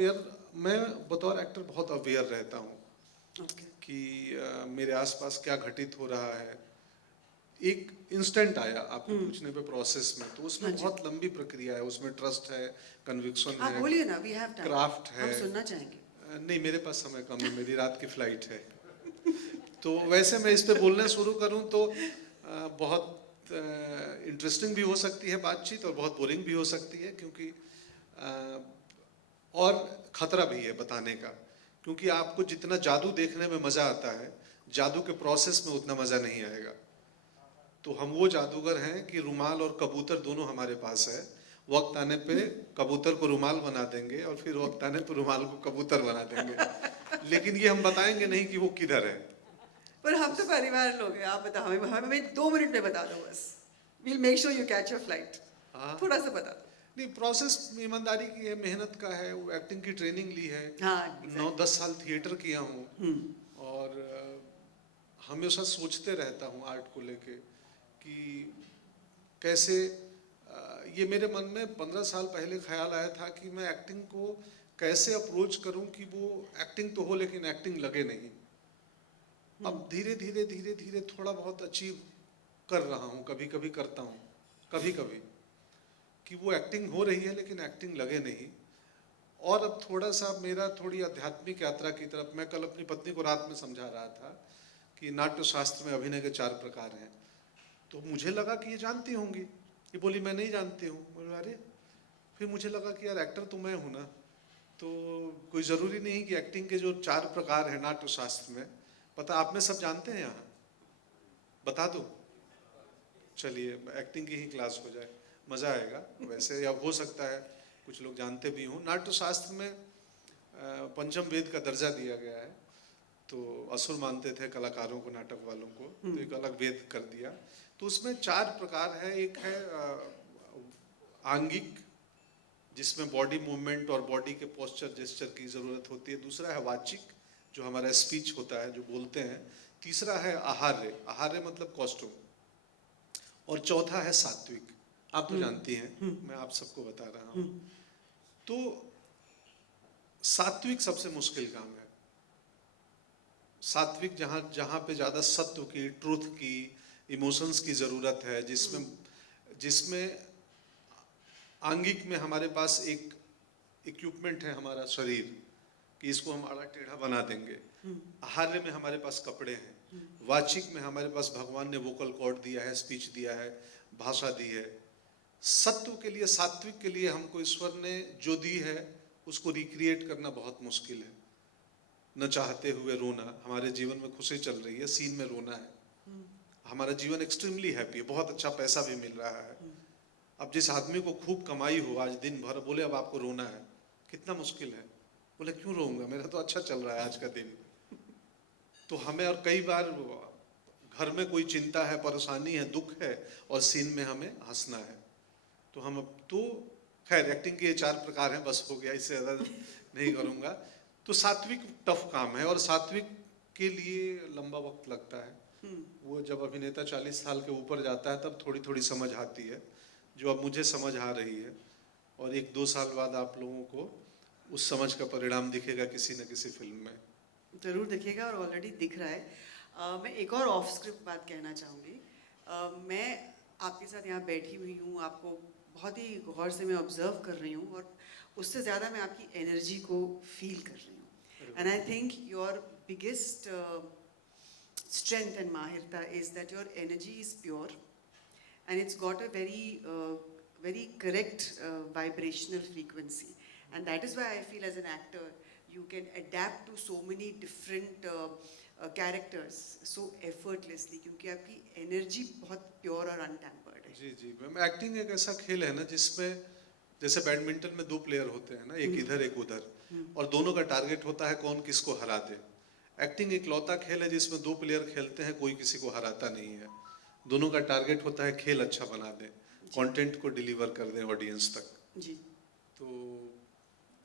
Aware, मैं बतौर actor बहुत अवेयर रहता हूँ कि मेरे आसपास क्या घटित हो रहा है। एक इंस्टेंट आया आपके पूछने पे प्रोसेस में, तो उसमें बहुत लंबी प्रक्रिया है, उसमें ट्रस्ट है, कन्विक्शन आप है, बोलिए ना, वी हैव टाइम, क्राफ्ट है। हम सुनना चाहेंगे। नहीं, मेरे पास समय कम है, मेरी रात की फ्लाइट है। तो वैसे मैं इस पे बोलना शुरू करूं तो बहुत इंटरेस्टिंग भी हो सकती है बातचीत और बहुत बोरिंग भी हो सकती है, क्योंकि और खतरा भी है बताने का, क्योंकि आपको जितना जादू देखने में मजा आता है, जादू के प्रोसेस में उतना मजा नहीं आएगा। तो हम वो जादूगर हैं कि रुमाल और कबूतर दोनों हमारे पास है। वक्त आने पे कबूतर को रुमाल बना देंगे और फिर वक्त आने पे रुमाल को कबूतर बना देंगे। लेकिन ये हम बताएंगे नहीं कि वो किधर है। पर हम तो परिवार लोग हैं, आप बताओ, हमें 2 मिनट में बता दो बस। We'll make sure you catch your flight. हाँ, थोड़ा सा बता दो। नहीं, प्रोसेस ईमानदारी की है, मेहनत का है, वो एक्टिंग की ट्रेनिंग ली है। हाँ, 9-10 साल थिएटर किया हूँ और हमेशा सोचते रहता हूँ आर्ट को लेके कि कैसे ये मेरे मन में 15 साल पहले ख्याल आया था कि मैं एक्टिंग को कैसे अप्रोच करूं कि वो एक्टिंग तो हो लेकिन एक्टिंग लगे नहीं। अब धीरे धीरे धीरे धीरे थोड़ा बहुत अचीव कर रहा हूं, कभी कभी करता हूं, कभी कभी कि वो एक्टिंग हो रही है लेकिन एक्टिंग लगे नहीं। और अब थोड़ा सा मेरा थोड़ी आध्यात्मिक यात्रा की तरफ, मैं कल अपनी पत्नी को रात में समझा रहा था कि नाट्य शास्त्र में अभिनय के 4 प्रकार हैं। तो मुझे लगा कि ये जानती होंगी, ये बोली मैं नहीं जानती हूँ। बोले अरे, फिर मुझे लगा कि यार एक्टर तो मैं हूँ ना, तो कोई ज़रूरी नहीं कि एक्टिंग के जो 4 प्रकार हैं नाट्य शास्त्र में, पता आप में सब जानते हैं यहाँ, बता दो। चलिए एक्टिंग की ही क्लास हो जाए, मज़ा आएगा। वैसे या हो सकता है कुछ लोग जानते भी हों। नाट्य शास्त्र में पंचम वेद का दर्जा दिया गया है। तो असुर मानते थे कलाकारों को, नाटक वालों को, तो एक अलग वेद कर दिया। तो उसमें 4 प्रकार है। एक है आंगिक, जिसमें बॉडी मूवमेंट और बॉडी के पोस्चर जेस्चर की ज़रूरत होती है। दूसरा है वाचिक, जो हमारा स्पीच होता है, जो बोलते हैं। तीसरा है आहार्य, आहार्य मतलब कॉस्ट्यूम। और चौथा है सात्विक, आप तो जानती हैं, मैं आप सबको बता रहा हूँ। तो सात्विक सबसे मुश्किल काम है। सात्विक जहाँ जहाँ पे ज़्यादा सत्व की, ट्रूथ की, इमोशंस की ज़रूरत है, जिसमें जिसमें आंगिक में हमारे पास एक इक्विपमेंट है, हमारा शरीर, कि इसको हम आड़ा टेढ़ा बना देंगे। आहार्य में हमारे पास कपड़े हैं। वाचिक में हमारे पास भगवान ने वोकल कॉर्ड दिया है, स्पीच दिया है, भाषा दी है। सत्व के लिए, सात्विक के लिए हमको ईश्वर ने जो दी है उसको रिक्रिएट करना बहुत मुश्किल है। न चाहते हुए रोना, हमारे जीवन में खुशी चल रही है, सीन में रोना है। हमारा जीवन एक्सट्रीमली हैप्पी है, बहुत अच्छा पैसा भी मिल रहा है। अब जिस आदमी को खूब कमाई हो, आज दिन भर बोले अब आपको रोना है, कितना मुश्किल है। बोले क्यों रोऊंगा, मेरा तो अच्छा चल रहा है आज का दिन। तो हमें, और कई बार घर में कोई चिंता है, परेशानी है, दुख है, और सीन में हमें हंसना है। तो हम तो खैर एक्टिंग के ये 4 प्रकार हैं, बस हो गया, इससे ज़्यादा नहीं करूँगा। तो सात्विक टफ काम है, और सात्विक के लिए लंबा वक्त लगता है। वो जब अभिनेता 40 साल के ऊपर जाता है तब थोड़ी थोड़ी समझ आती है, जो अब मुझे समझ आ रही है। और 1-2 साल बाद आप लोगों को उस समझ का परिणाम दिखेगा किसी न किसी फिल्म में। जरूर दिखेगा, और ऑलरेडी दिख रहा है। मैं एक और ऑफ स्क्रिप्ट बात कहना चाहूँगी। मैं आपके साथ यहाँ बैठी हुई हूँ, आपको बहुत ही गौर से मैं ऑब्जर्व कर रही हूँ, और उससे ज़्यादा मैं आपकी एनर्जी को फील कर रही हूँ। And I think your biggest strength and mahirta is that your energy is pure, and it's got a very correct vibrational frequency, and that is why I feel as an actor you can adapt to so many different characters so effortlessly, क्योंकि आपकी energy बहुत pure और untampered है। जी जी ma'am, acting एक ऐसा खेल है ना जिसमें जैसे बैडमिंटन में 2 प्लेयर होते हैं ना, एक इधर एक उधर, और दोनों का टारगेट होता है कौन किसको हरा दे। एक्टिंग एक लौता खेल है जिसमें 2 प्लेयर खेलते हैं, कोई किसी को हराता नहीं है। दोनों का टारगेट होता है खेल अच्छा बना दें, कंटेंट को डिलीवर कर दें ऑडियंस तक। जी। तो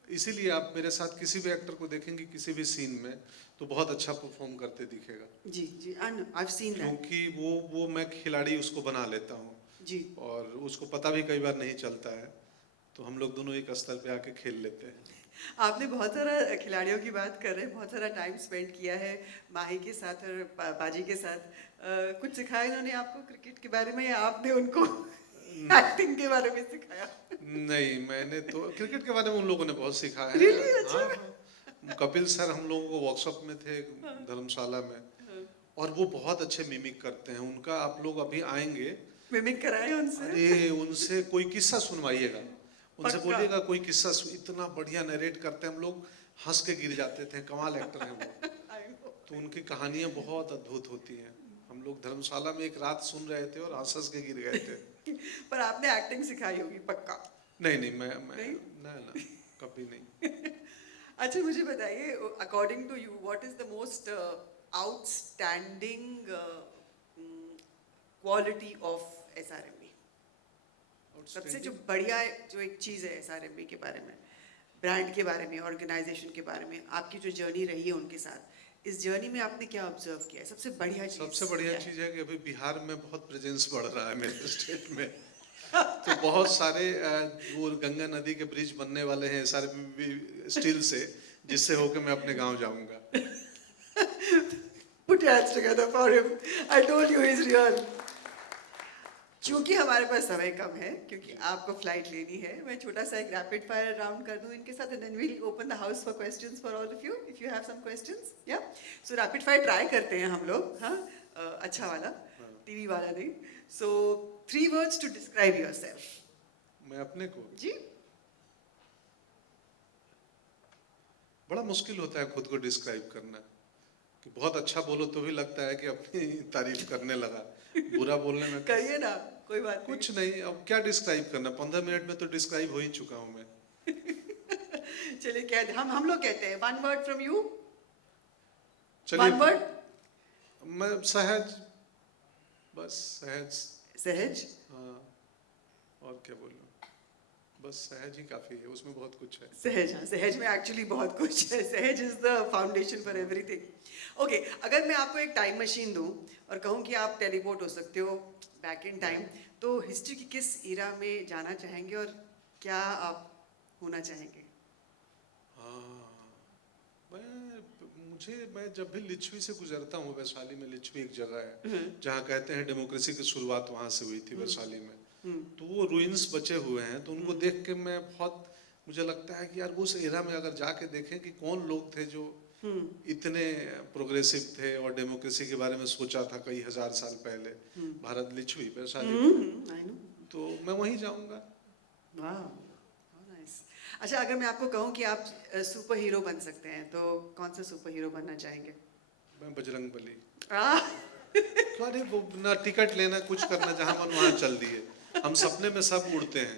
इसीलिए आप मेरे साथ किसी भी एक्टर को देखेंगे किसी भी सीन में तो बहुत अच्छा परफॉर्म करते दिखेगा। जी जी, I've seen that। क्योंकि वो मैं खिलाड़ी उसको बना लेता हूँ जी। और उसको पता भी कई बार नहीं चलता है, तो हम लोग दोनों एक स्तर पे आके खेल लेते हैं। आपने बहुत सारा खिलाड़ियों की बात कर रहे हैं, बहुत सारा टाइम स्पेंड किया है माही के साथ और बाजी के साथ। कुछ सिखाया इन्होंने आपको क्रिकेट के बारे में या आपने उनको एक्टिंग के बारे में सिखाया? नहीं, मैंने तो क्रिकेट के बारे में उन लोगों ने बहुत सीखा है। रियली? हाँ, अच्छा। हाँ। कपिल सर हम लोगों को वर्कशॉप में थे धर्मशाला में, और वो बहुत अच्छे मिमिक करते हैं। उनका आप लोग अभी आएंगे, मिमिक कराए उनसे? अरे उनसे कोई किस्सा सुनवाइएगा, उनसे पक्का। बोलिएगा कोई किस्सा इतना बढ़िया नरेट करते हैं, हम लोग हंस के गिर जाते थे। कमाल एक्टर हैं वो। I know. तो उनकी कहानियां बहुत अद्भुत होती हैं। हम लोग धर्मशाला में एक रात सुन रहे थे और हंस हंस के गिर गए थे। पर आपने एक्टिंग सिखाई होगी पक्का? नहीं नहीं, मैं नहीं? ना कभी नहीं। अच्छा मुझे बताइए, according to you what is the most outstanding quality of SRMB? सबसे जो बढ़िया जो एक चीज़ है एसआरएमबी के बारे में, ब्रांड के बारे में, ऑर्गेनाइजेशन के बारे में, आपकी जो जर्नी रही है उनके साथ, इस जर्नी में आपने क्या ऑब्जर्व किया है? सबसे बढ़िया चीज़ सबसे बढ़िया क्या है? चीज़ है कि अभी बिहार में बहुत प्रेजेंस बढ़ रहा है मेरे स्टेट में। तो बहुत सारे वो गंगा नदी के ब्रिज बनने वाले हैं सारे स्टील से, जिससे होकर मैं अपने गांव जाऊंगा। Put your hands together for him. I told you he's real. क्योंकि हमारे पास समय कम है, क्योंकि आपको फ्लाइट लेनी है, मैं छोटा सा एक रैपिड फायर राउंड कर दूं इनके साथ, and then we'll open the house for questions for all of you if you have some questions. या सो रैपिड फायर ट्राई करते हैं हम लोग, हाँ, अच्छा वाला, टीवी वाला नहीं। सो 3 words to describe yourself. मैं अपने को जी? बड़ा मुश्किल होता है खुद को डिस्क्राइब करना, कि बहुत अच्छा बोलो तो भी लगता है कि अपनी तारीफ करने लगा, बुरा बोलने में करिए ना, कोई बात नहीं। कुछ नहीं। अब क्या डिस्क्राइब करना, 15 मिनट में तो डिस्क्राइब हो ही चुका हूं मैं। चलिए, क्या हम लोग कहते हैं, 1 word from you. चलिए, 1 word. मैं सहज, बस सहज। सहज? हाँ, और क्या बोलूं, बस सहज ही काफी है, उसमें बहुत कुछ है। सहज, हाँ, सहज में एक्चुअली बहुत कुछ है। सहज is the foundation for everything. Okay, अगर मैं आपको एक टाइम मशीन दूं और कहूं कि आप टेलीपोर्ट हो सकते हो बैक इन टाइम, तो हिस्ट्री की किस ईरा में जाना चाहेंगे और क्या आप होना चाहेंगे? हाँ, मैं जब भी लिच्छवी से गुजरता हूँ, वैशाली में लिच्छवी एक जगह है जहाँ कहते हैं डेमोक्रेसी की शुरुआत वहाँ से हुई थी, वैशाली में। तो वो रुइंस बचे हुए हैं, तो उनको देख के मैं बहुत, मुझे लगता है कि यार उस एरा में अगर जाके देखें कि कौन लोग थे जो इतने प्रोग्रेसिव थे और डेमोक्रेसी के बारे में सोचा था कई हजार साल पहले। भारत लिच्छवी वैशाली में, आई नो। तो मैं वहीं जाऊंगा। वाह, नाइस। अच्छा, अगर मैं आपको कहूं कि आप सुपर हीरो बन सकते हैं, तो कौन सा सुपर हीरो बनना चाहेंगे? मैं बजरंग बली। आह, अरे वो ना टिकट लेना कुछ करना, जहाँ मन वहाँ चल दिए। हम सपने में सब उड़ते हैं,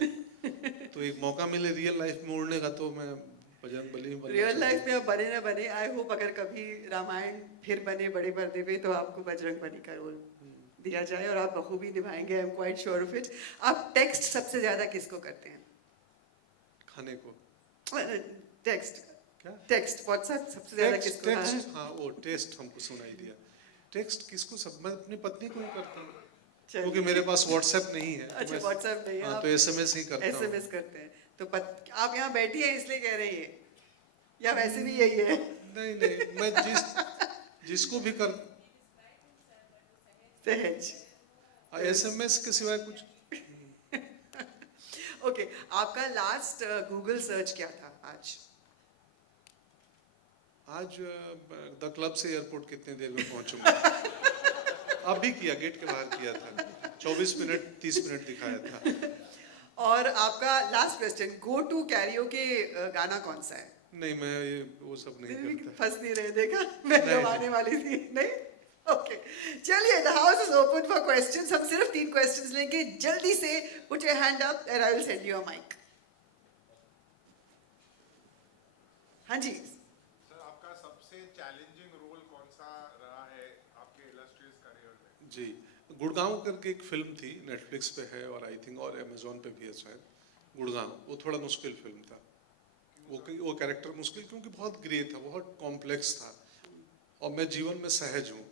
तो एक मौका मिले रियल लाइफ में उड़ने का, तो मैं बजरंग बली बनना रियल लाइफ में चाहूंगा। आप बने ना बने, आई होप अगर कभी रामायण फिर बने बड़े पर्दे पे, तो आपको बजरंग बली का रोल दिया जाए और आप बखूबी निभाएंगे, I am quite sure of it. आप टेक्स्ट सबसे ज्यादा किसको करते हैं? खाने को टेक्स्ट, क्या, टेक्स्ट व्हाट्सएप सबसे ज्यादा टेक्स्ट किसको? टेक्स्ट, हाँ वो टेक्स्ट हमको सुनाई दिया। टेक्स्ट किसको, सब मैं अपनी पत्नी को ही करता हूँ, क्योंकि मेरे पास व्हाट्सएप नहीं है, तो अच्छा, मैं, व्हाट्सएप नहीं है, हाँ, आप तो एसएमएस ही करता हूँ। एसएमएस करते हैं। तो आप यहाँ बैठी हैं इसलिए कह रही है, या वैसे भी यही है? नहीं नहीं, मैं जिसको भी कर, सहज। एसएमएस के सिवाय कुछ। ओके, आपका लास्ट गूगल सर्च क्या था आज? आज द क्लब से एयरपोर्ट कितने देर में पहुंचूंगा। अभी किया, गेट के बाहर किया था, 24 मिनट 30 मिनट दिखाया था। और आपका last question, go to karaoke गाना कौन सा है? नहीं, मैं ये वो सब नहीं करता। फंस नहीं रहे, देखा मैं नहीं, गवाने वाली थी। नहीं? ओके, चलिए, the house is open for questions. हम सिर्फ 3 क्वेश्चंस लेंगे, जल्दी से put your hand up and I will send you a mic. हाँ जी। सर, आपका सबसे चैलेंजिंग रोल कौन सा रहा है आपके इलस्ट्रियस करियर में? जी, गुड़गांव करके एक फिल्म थी, नेटफ्लिक्स पे है और आई थिंक और अमेजोन पे भी है शायद, गुड़गांव। वो थोड़ा मुश्किल फिल्म था, वो कैरेक्टर मुश्किल, क्योंकि बहुत ग्रे था, बहुत कॉम्प्लेक्स था, और मैं जीवन में सहज हूँ,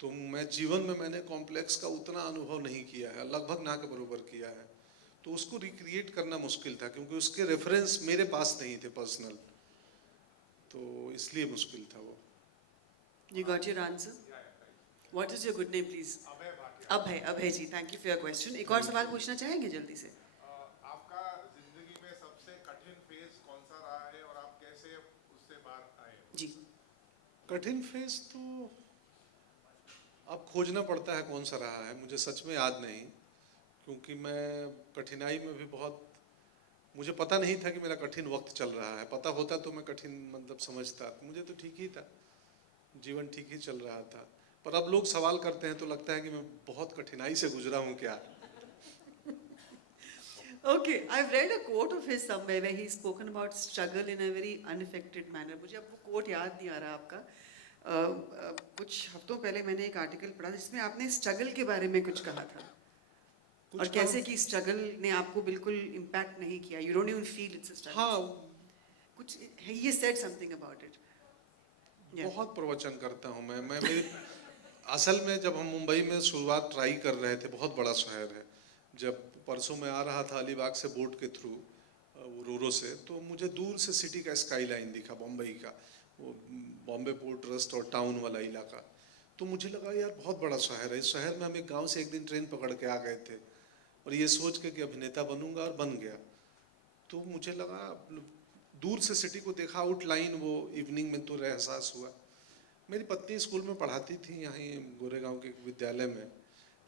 तो मैं जीवन में मैंने कॉम्प्लेक्स का उतना अनुभव नहीं किया है, लगभग ना के बराबर किया है। तो उसको रिक्रिएट करना मुश्किल था क्योंकि उसके रेफरेंस मेरे पास नहीं थे पर्सनल, तो इसलिए मुश्किल था वो। You got your answer? What is your good name, please? Abhay Bhatia. Abhay ji, thank you for your question. एक और सवाल पूछना चाहेंगे जल्दी से? आपका जिंदगी में सबसे कठिन फेज कौन सा रहा है और आप कैसे उससे बाहर आए हो? जी। कठिन फेज तो अब खोजना पड़ता है कौन सा रहा है, मुझे सच में याद नहीं, क्योंकि मैं कठिनाई में भी बहुत, मुझे पता नहीं था कि मेरा कठिन वक्त चल रहा है। पता होता तो मैं कठिन मतलब समझता, मुझे तो ठीक ही था, जीवन ठीक ही चल रहा था। पर अब लोग सवाल करते हैं तो लगता है कि मैं बहुत कठिनाई से गुजरा हूँ क्या। Okay, I've read a quote of his somewhere where he's spoken about struggle in a very unaffected manner. मुझे अब वो quote याद नहीं आ रहा आपका। कुछ हफ्तों पहले मैंने एक आर्टिकल पढ़ा जिसमें आपने स्ट्रगल के बारे में कुछ कहा था कुछ और कैसे कहा- कि स्ट्रगल ने आपको बिल्कुल इम्पैक्ट नहीं किया। You don't even feel it's a struggle. हाँ, कुछ he said something about it. बहुत प्रवचन करता हूँ मैं मेरी असल में जब हम मुंबई में शुरुआत ट्राई कर रहे थे, बहुत बड़ा शहर है, जब परसों मैं आ रहा था अलीबाग से बोट के थ्रू रोरो से, तो मुझे दूर से सिटी का स्काई लाइन दिखा, बम्बई का, वो बॉम्बे पोर्ट ट्रस्ट और टाउन वाला इलाका। तो मुझे लगा यार बहुत बड़ा शहर है, इस शहर में हम एक गांव से एक दिन ट्रेन पकड़ के आ गए थे और ये सोच के कि अभिनेता बनूंगा, और बन गया। तो मुझे लगा, दूर से सिटी को देखा, आउटलाइन वो इवनिंग में तो एहसास हुआ। मेरी पत्नी स्कूल में पढ़ाती थी यहाँ गोरेगांव के एक विद्यालय में।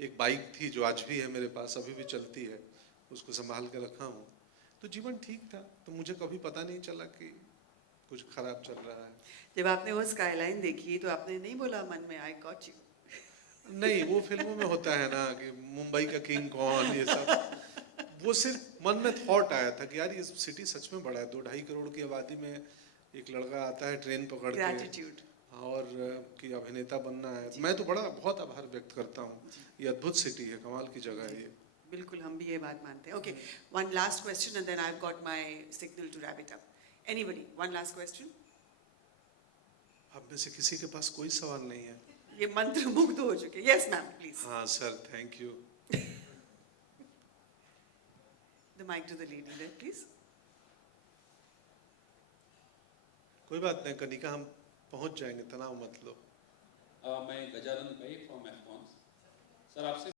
एक बाइक थी जो आज भी है मेरे पास, अभी भी चलती है, उसको संभाल के रखा हूँ। तो जीवन ठीक था, तो मुझे कभी पता नहीं चला कि कुछ खराब चल रहा है। जब आपने वो स्काईलाइन देखी तो आपने नहीं बोला मन में आई गॉट यू? नहीं, वो फिल्मों में होता है ना कि मुंबई का किंग कौन, ये सब, वो सिर्फ मन में थॉट आया था कि यार ये सिटी सच में बड़ा है, 2-2.5 करोड़ की आबादी में एक लड़का आता है ट्रेन पकड़ के, ग्रैटिट्यूड। और कि अभिनेता बनना है। मैं तो बड़ा बहुत आभार व्यक्त करता हूँ, ये अद्भुत सिटी है, कमाल की जगह है ये। बिल्कुल, हम भी ये बात मानते हैं। Okay, one last question and then I have got my signal to wrap it up. Anybody, one last question? आप में से किसी के पास कोई सवाल नहीं है? ये मंत्र मुग्ध हो चुके। Yes ma'am, please. हाँ sir, thank you. The mic to the lady there, please. कोई बात नहीं कनिका, हम पहुंच जाएंगे, तनाव मत लो। मैं गजानन भाई फ्रॉम एफकॉन्स। सर आपसे